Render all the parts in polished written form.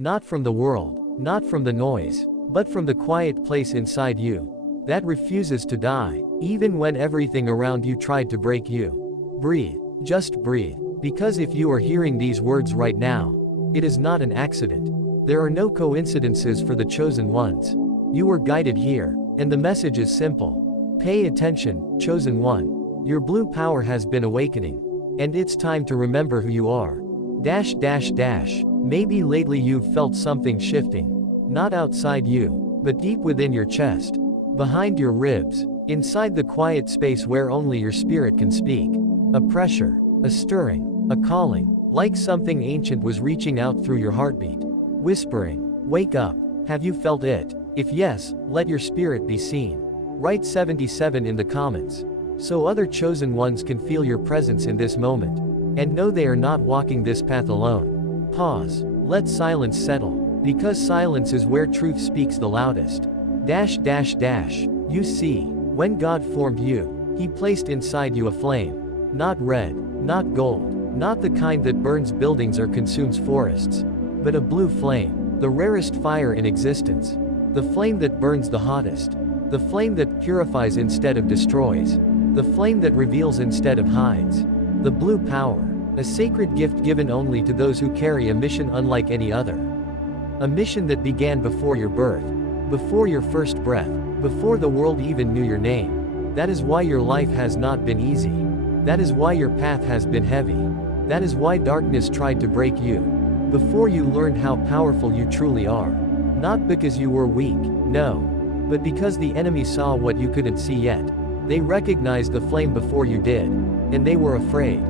Not from the world, not from the noise, but from the quiet place inside you that refuses to die, even when everything around you tried to break you. Breathe, just breathe, because if you are hearing these words right now, it is not an accident. There are no coincidences for the chosen ones. You were guided here, and the message is simple. Pay attention, chosen one. Your blue power has been awakening, and it's time to remember who you are. Maybe lately you've felt something shifting. Not outside you, but deep within your chest. Behind your ribs, inside the quiet space where only your spirit can speak. A pressure, a stirring, a calling, like something ancient was reaching out through your heartbeat. Whispering, wake up. Have you felt it? If yes, let your spirit be seen. Write 77 in the comments, so other chosen ones can feel your presence in this moment, and know they are not walking this path alone. Pause. Let silence settle, because silence is where truth speaks the loudest. You see, when God formed you, He placed inside you a flame. Not red, not gold, not the kind that burns buildings or consumes forests, but a blue flame, the rarest fire in existence. The flame that burns the hottest. The flame that purifies instead of destroys. The flame that reveals instead of hides. The blue power, a sacred gift given only to those who carry a mission unlike any other. A mission that began before your birth, before your first breath, before the world even knew your name. That is why your life has not been easy. That is why your path has been heavy. That is why darkness tried to break you. Before you learned how powerful you truly are. Not because you were weak, no. But because the enemy saw what you couldn't see yet. They recognized the flame before you did. And they were afraid.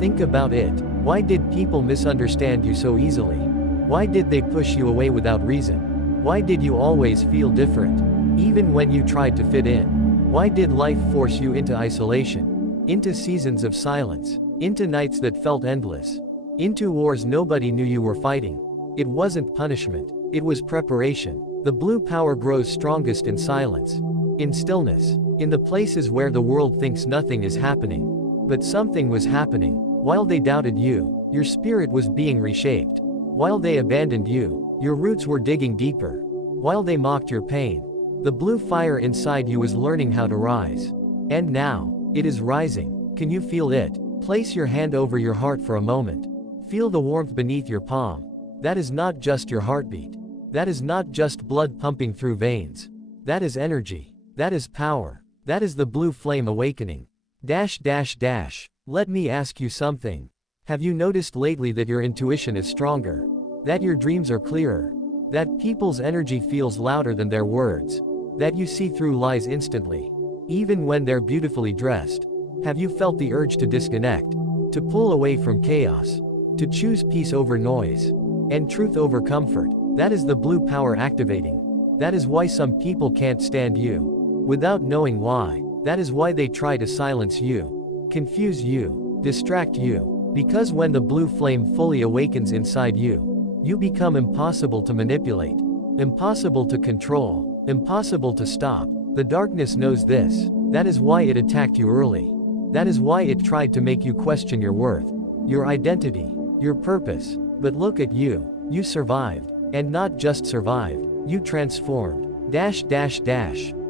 Think about it. Why did people misunderstand you so easily? Why did they push you away without reason? Why did you always feel different, even when you tried to fit in? Why did life force you into isolation? Into seasons of silence? Into nights that felt endless? Into wars nobody knew you were fighting? It wasn't punishment, it was preparation. The blue power grows strongest in silence. In stillness. In the places where the world thinks nothing is happening. But something was happening. While they doubted you, your spirit was being reshaped. While they abandoned you, your roots were digging deeper. While they mocked your pain, the blue fire inside you was learning how to rise. And now, it is rising. Can you feel it? Place your hand over your heart for a moment. Feel the warmth beneath your palm. That is not just your heartbeat. That is not just blood pumping through veins. That is energy. That is power. That is the blue flame awakening. Let me ask you something. Have you noticed lately that your intuition is stronger? That your dreams are clearer? That people's energy feels louder than their words? That you see through lies instantly, even when they're beautifully dressed? Have you felt the urge to disconnect? To pull away from chaos? To choose peace over noise? And truth over comfort? That is the blue power activating. That is why some people can't stand you. Without knowing why. That is why they try to silence you. Confuse you. Distract you. Because when the blue flame fully awakens inside you, you become impossible to manipulate. Impossible to control. Impossible to stop. The darkness knows this. That is why it attacked you early. That is why it tried to make you question your worth, your identity, your purpose. But look at you. You survived. And not just survived. You transformed.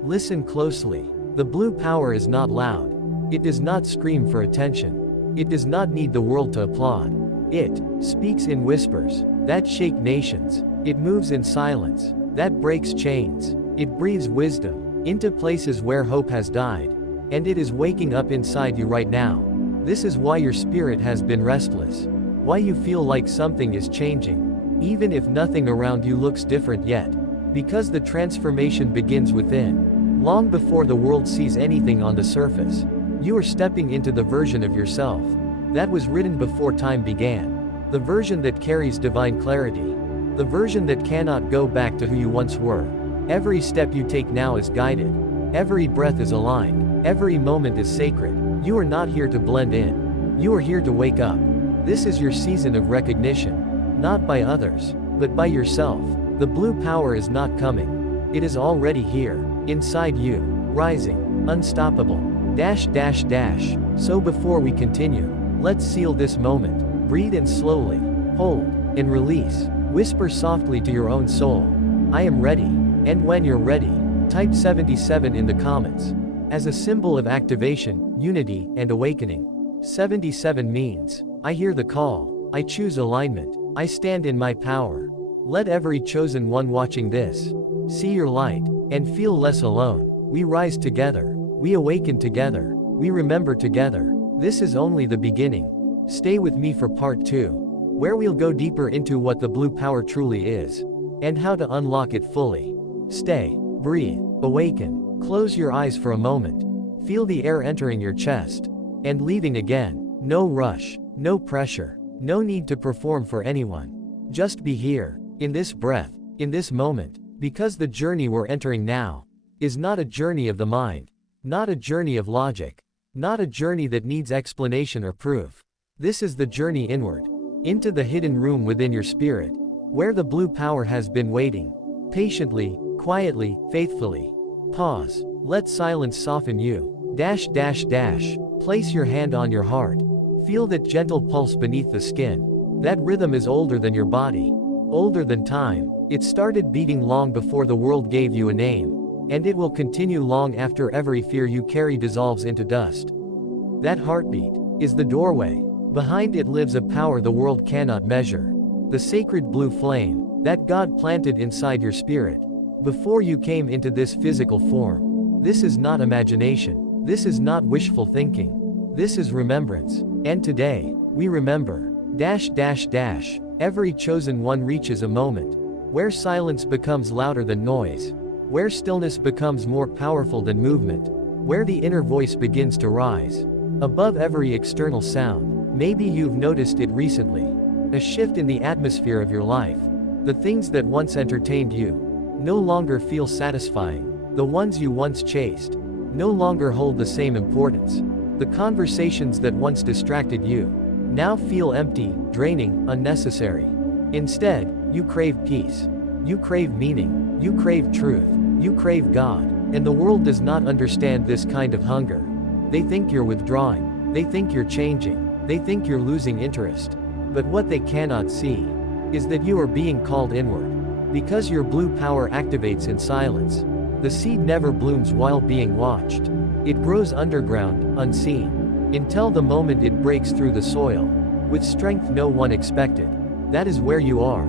Listen closely. The blue power is not loud. It does not scream for attention. It does not need the world to applaud. It speaks in whispers that shake nations. It moves in silence that breaks chains. It breathes wisdom into places where hope has died. And it is waking up inside you right now. This is why your spirit has been restless. Why you feel like something is changing, even if nothing around you looks different yet. Because the transformation begins within. Long before the world sees anything on the surface, you are stepping into the version of yourself that was written before time began. The version that carries divine clarity. The version that cannot go back to who you once were. Every step you take now is guided. Every breath is aligned. Every moment is sacred. You are not here to blend in. You are here to wake up. This is your season of recognition. Not by others, but by yourself. The blue power is not coming. It is already here. Inside you, rising, unstoppable. So before we continue, let's seal this moment. Breathe in slowly. Hold. and release. Whisper softly to your own soul, I am ready. And when you're ready, type 77 in the comments. As a symbol of activation, unity, and awakening. 77 means, I hear the call, I choose alignment, I stand in my power. Let every chosen one watching this see your light, and feel less alone. We rise together, we awaken together, we remember together. This is only the beginning. Stay with me for part 2, where we'll go deeper into what the blue power truly is, and how to unlock it fully. Stay, breathe, awaken, close your eyes for a moment. Feel the air entering your chest, and leaving again. No rush, no pressure, no need to perform for anyone. Just be here, in this breath, in this moment, because the journey we're entering now is not a journey of the mind, not a journey of logic, not a journey that needs explanation or proof. This is the journey inward, into the hidden room within your spirit, where the blue power has been waiting, patiently, quietly, faithfully. Pause, let silence soften you. Place your hand on your heart. Feel that gentle pulse beneath the skin. That rhythm is older than your body, older than time. It started beating long before the world gave you a name, and it will continue long after every fear you carry dissolves into dust. That heartbeat is the doorway. Behind it lives a power the world cannot measure. The sacred blue flame that God planted inside your spirit before you came into this physical form. This is not imagination. This is not wishful thinking. This is remembrance. And today, we remember. Every chosen one reaches a moment where silence becomes louder than noise, where stillness becomes more powerful than movement, where the inner voice begins to rise above every external sound. Maybe you've noticed it recently. A shift in the atmosphere of your life. The things that once entertained you no longer feel satisfying. The ones you once chased no longer hold the same importance. The conversations that once distracted you now feel empty, draining, unnecessary. Instead, you crave peace. You crave meaning. You crave truth. You crave God. And the world does not understand this kind of hunger. They think you're withdrawing. They think you're changing. They think you're losing interest. But what they cannot see is that you are being called inward. Because your blue power activates in silence. The seed never blooms while being watched. It grows underground, unseen, until the moment it breaks through the soil, with strength no one expected. That is where you are.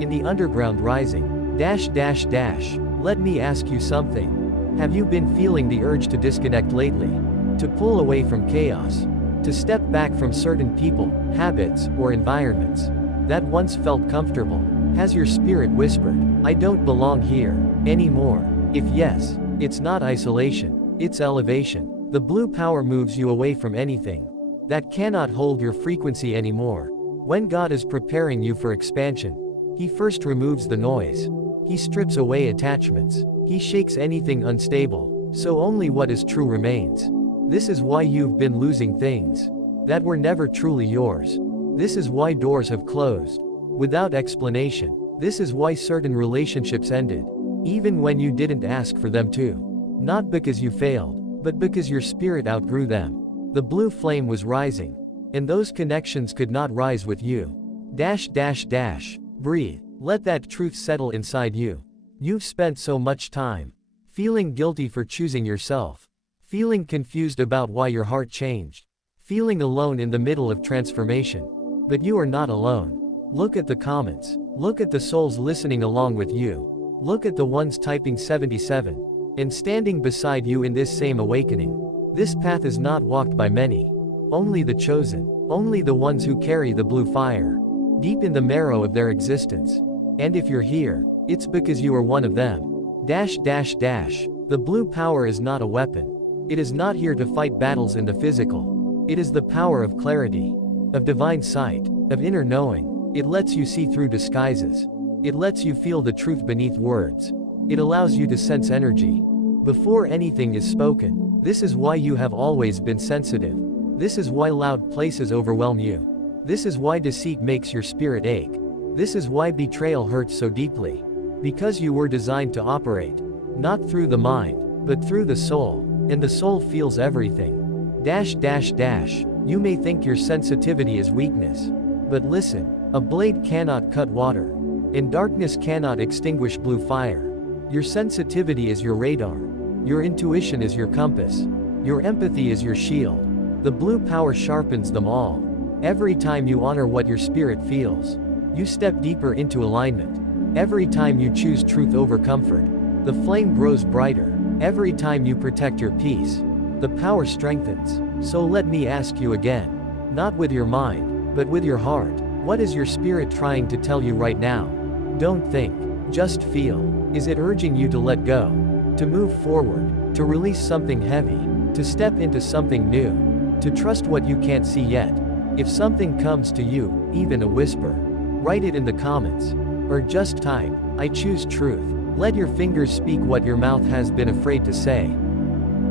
In the underground rising. Let me ask you something. Have you been feeling the urge to disconnect lately? To pull away from chaos? To step back from certain people, habits, or environments that once felt comfortable? Has your spirit whispered, I don't belong here anymore? If yes, it's not isolation, it's elevation. The blue power moves you away from anything that cannot hold your frequency anymore. When God is preparing you for expansion, He first removes the noise. He strips away attachments. He shakes anything unstable, so only what is true remains. This is why you've been losing things that were never truly yours. This is why doors have closed without explanation. This is why certain relationships ended, even when you didn't ask for them to. Not because you failed, but because your spirit outgrew them. The blue flame was rising, and those connections could not rise with you. Breathe. Let that truth settle inside you. You've spent so much time feeling guilty for choosing yourself, feeling confused about why your heart changed, feeling alone in the middle of transformation. But you are not alone. Look at the comments. Look at the souls listening along with you. Look at the ones typing 77 and standing beside you in this same awakening. This path is not walked by many. Only the chosen. Only the ones who carry the blue fire deep in the marrow of their existence. And if you're here, it's because you are one of them. The blue power is not a weapon. It is not here to fight battles in the physical. It is the power of clarity, of divine sight, of inner knowing. It lets you see through disguises. It lets you feel the truth beneath words. It allows you to sense energy before anything is spoken. This is why you have always been sensitive. This is why loud places overwhelm you. This is why deceit makes your spirit ache. This is why betrayal hurts so deeply. Because you were designed to operate, not through the mind, but through the soul, and the soul feels everything. You may think your sensitivity is weakness, But listen, a blade cannot cut water, and darkness cannot extinguish blue fire. Your sensitivity is your radar. Your intuition is your compass. Your empathy is your shield. The blue power sharpens them all. Every time you honor what your spirit feels, you step deeper into alignment. Every time you choose truth over comfort, the flame grows brighter. Every time you protect your peace, the power strengthens. So let me ask you again, not with your mind, but with your heart, what is your spirit trying to tell you right now? Don't think, just feel. Is it urging you to let go, to move forward, to release something heavy, to step into something new, to trust what you can't see yet? If something comes to you, even a whisper, write it in the comments, or just type, I choose truth. Let your fingers speak what your mouth has been afraid to say.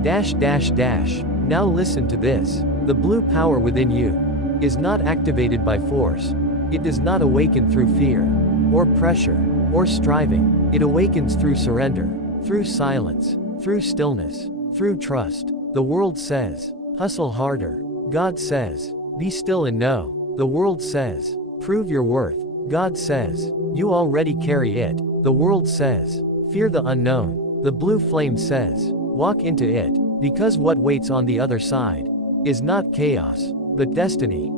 Now listen to this. The blue power within you is not activated by force. It does not awaken through fear, or pressure, or striving. It awakens through surrender, through silence, through stillness, through trust. The world says, hustle harder. God says, be still and know. The world says, prove your worth. God says, you already carry it. The world says, fear the unknown. The blue flame says, walk into it, because what waits on the other side is not chaos, but destiny.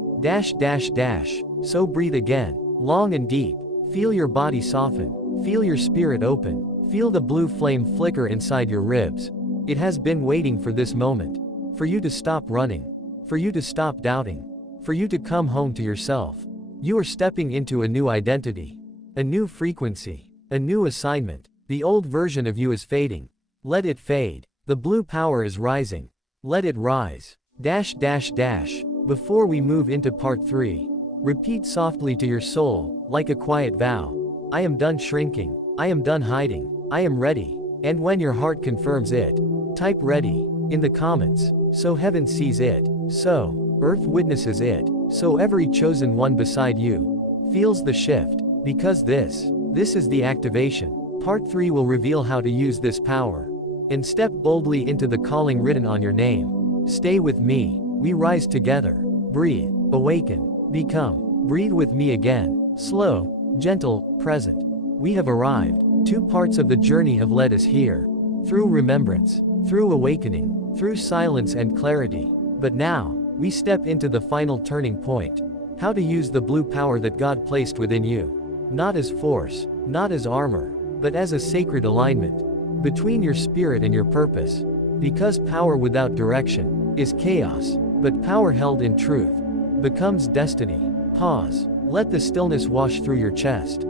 So breathe again, long and deep. Feel your body soften. Feel your spirit open. Feel the blue flame flicker inside your ribs. It has been waiting for this moment. For you to stop running. For you to stop doubting. For you to come home to yourself. You are stepping into a new identity. A new frequency. A new assignment. The old version of you is fading. Let it fade. The blue power is rising. Let it rise. Before we move into part 3, repeat softly to your soul, like a quiet vow. I am done shrinking. I am done hiding. I am ready. And when your heart confirms it, type ready in the comments. So heaven sees it. So earth witnesses it. So every chosen one beside you feels the shift. Because this is the activation. Part 3 will reveal how to use this power and step boldly into the calling written on your name. Stay with me. We rise together. Breathe, awaken, become. Breathe with me again. Slow, gentle, present. We have arrived. 2 parts of the journey have led us here. Through remembrance, through awakening, through silence and clarity. But now, we step into the final turning point. How to use the blue power that God placed within you. Not as force, not as armor, but as a sacred alignment between your spirit and your purpose. Because power without direction is chaos, but power held in truth becomes destiny. Pause. Let the stillness wash through your chest.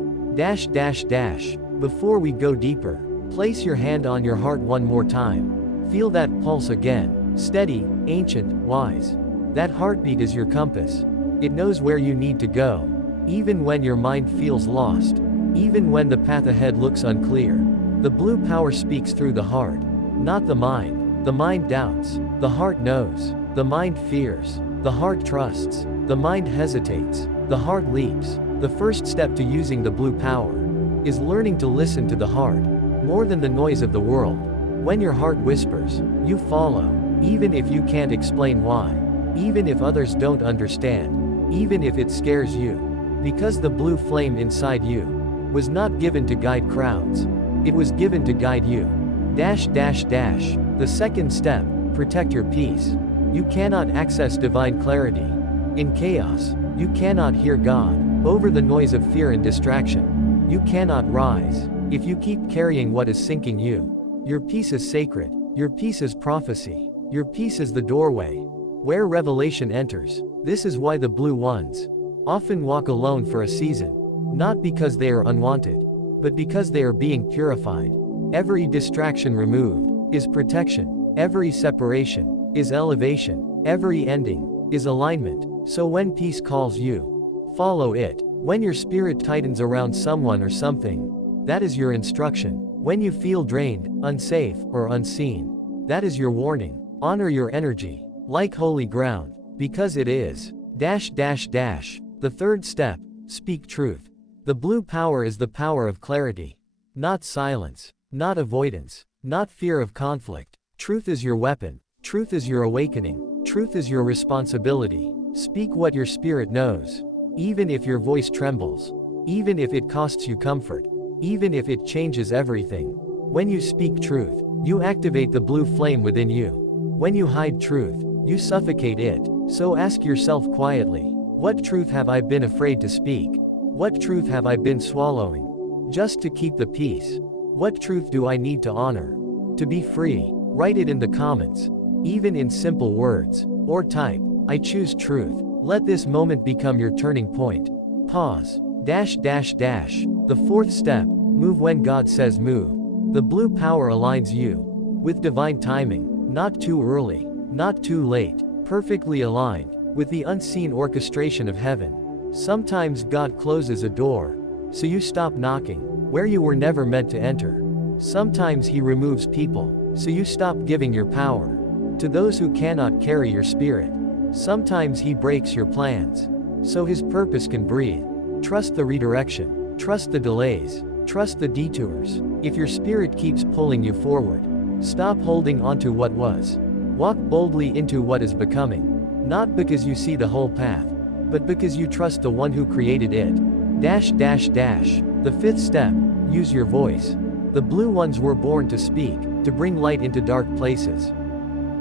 Before we go deeper, place your hand on your heart one more time. Feel that pulse again. Steady, ancient, wise. That heartbeat is your compass. It knows where you need to go. Even when your mind feels lost. Even when the path ahead looks unclear. The blue power speaks through the heart, not the mind. The mind doubts. The heart knows. The mind fears. The heart trusts. The mind hesitates. The heart leaps. The first step to using the blue power is learning to listen to the heart more than the noise of the world. When your heart whispers, you follow, even if you can't explain why, even if others don't understand, even if it scares you. Because the blue flame inside you was not given to guide crowds. It was given to guide you. The second step, protect your peace. You cannot access divine clarity in chaos. You cannot hear God over the noise of fear and distraction. You cannot rise if you keep carrying what is sinking you. Your peace is sacred. Your peace is prophecy. Your peace is the doorway where revelation enters. This is why the blue ones often walk alone for a season. Not because they are unwanted, but because they are being purified. Every distraction removed is protection. Every separation is elevation. Every ending is alignment. So when peace calls you, follow it. When your spirit tightens around someone or something, that is your instruction. When you feel drained, unsafe, or unseen, that is your warning. Honor your energy, like holy ground, because it is. The third step, speak truth. The blue power is the power of clarity. Not silence, not avoidance, not fear of conflict. Truth is your weapon. Truth is your awakening. Truth is your responsibility. Speak what your spirit knows. Even if your voice trembles. Even if it costs you comfort. Even if it changes everything. When you speak truth, you activate the blue flame within you. When you hide truth, you suffocate it. So ask yourself quietly, what truth have I been afraid to speak? What truth have I been swallowing? Just to keep the peace. What truth do I need to honor? To be free, write it in the comments. Even in simple words. Or type, I choose truth. Let this moment become your turning point. Pause. The fourth step, move when God says move. The blue power aligns you with divine timing, not too early, not too late, perfectly aligned with the unseen orchestration of heaven. Sometimes God closes a door, so you stop knocking where you were never meant to enter. Sometimes He removes people, so you stop giving your power to those who cannot carry your spirit. Sometimes He breaks your plans, so His purpose can breathe. Trust the redirection, trust the delays, trust the detours. If your spirit keeps pulling you forward, stop holding onto what was. Walk boldly into what is becoming. Not because you see the whole path, but because you trust the one who created it. The fifth step, use your voice. The blue ones were born to speak, to bring light into dark places.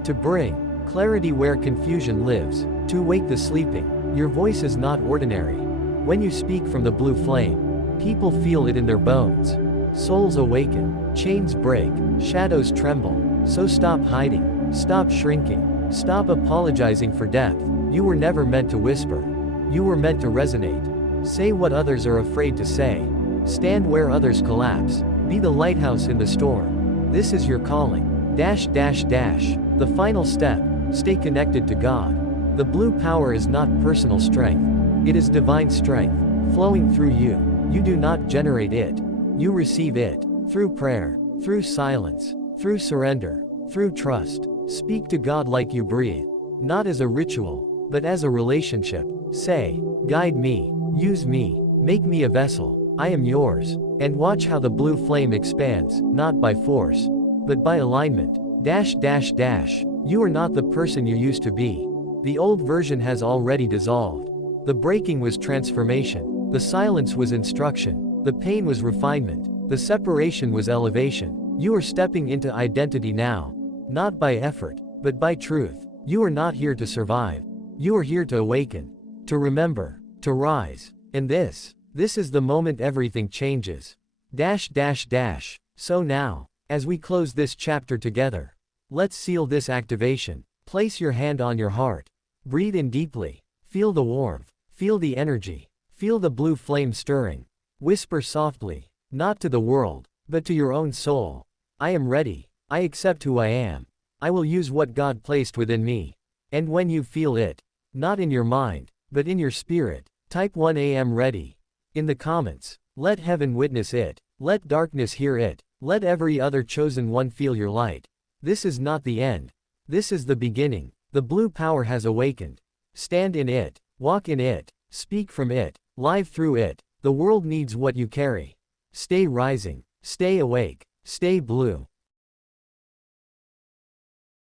To bring clarity where confusion lives, to wake the sleeping. Your voice is not ordinary. When you speak from the blue flame, people feel it in their bones. Souls awaken, chains break, shadows tremble. So stop hiding, stop shrinking, stop apologizing for depth. You were never meant to whisper. You were meant to resonate. Say what others are afraid to say. Stand where others collapse. Be the lighthouse in the storm. This is your calling. The final step, stay connected to God. The blue power is not personal strength. It is divine strength, flowing through you. You do not generate it. You receive it, through prayer, through silence, through surrender, through trust. Speak to God like you breathe. Not as a ritual, but as a relationship. Say, guide me, use me, make me a vessel. I am yours. And watch how the blue flame expands, not by force, but by alignment. You are not the person you used to be. The old version has already dissolved. The breaking was transformation. The silence was instruction. The pain was refinement. The separation was elevation. You are stepping into identity now. Not by effort, but by truth. You are not here to survive. You are here to awaken. To remember. To rise. And this is the moment everything changes. So now, as we close this chapter together, let's seal this activation. Place your hand on your heart. Breathe in deeply. Feel the warmth. Feel the energy. Feel the blue flame stirring. Whisper softly, not to the world, but to your own soul. I am ready. I accept who I am. I will use what God placed within me. And when you feel it, not in your mind, but in your spirit, type 1 AM ready in the comments. Let heaven witness it. Let darkness hear it. Let every other chosen one feel your light. This is not the end. This is the beginning. The blue power has awakened. Stand in it. Walk in it. Speak from it. Live through it. The world needs what you carry. Stay rising. Stay awake. Stay blue.